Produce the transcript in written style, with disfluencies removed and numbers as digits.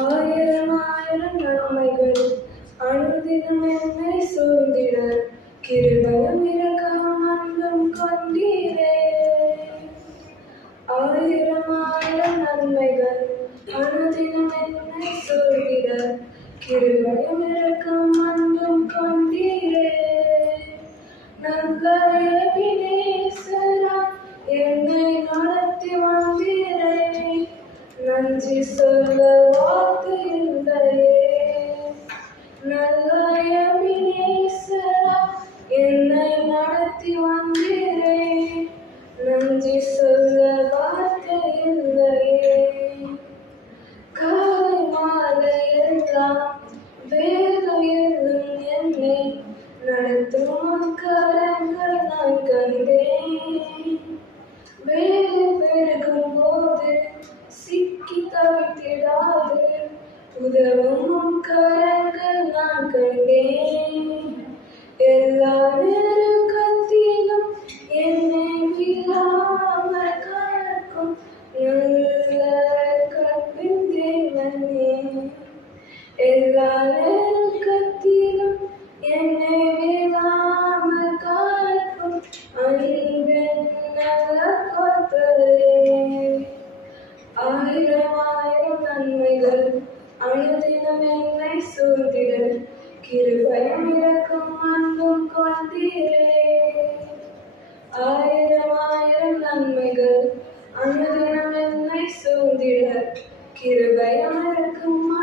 ஆயிரம் ஆயிரம் நன்மைகள் அனுதினம் என்னை சூழ்ந்திட கிருபையும் இரக்கமும் அன்பும் கொண்டீரே. ஆயிரம் ஆயிரம் நன்மைகள் அனுதினம் என்னை சூழ்ந்திட கிருபையும் இரக்கமும் அன்பும் கொண்டீரே. நல்ல எபினேசரா என்னை நடத்தி வந்தீரே. நன்றி சொல்ல வார்த்தை இல்லையே. நல்ல எபினேசரா என்னை நடத்தி வந்தீரே. நன்றி சொல்ல வார்த்தை இல்லையே. காலை மாலை எல்லாம் வேலையிலும் என்னை நடத்தும் கரங்கள் நான் கண்டேன். வேலை பெருகும் போது சிக்கி தவித்திடாது உதவும் கரங்கள் நான் கண்டேன். எல்லா நெருக்கத்திலும் என்னை விழாமல் காக்கும் நல்ல கற்பின் தேவனே. எல்லா நெருக்கத்திலும் என்னை விழாமல் காக்கும் அன்பின் நல்ல கர்த்தரே. ஆயிரம் ஆயிரம் நன்மைகள் அனுதினம் என்னை சூழ்ந்திட கிருபையும் இரக்கமும் அன்பும் கொண்டீரே. ஆயிரம் ஆயிரம் நன்மைகள் அனுதினம் என்னை சூழ்ந்திட கிருபையும் இரக்கமும்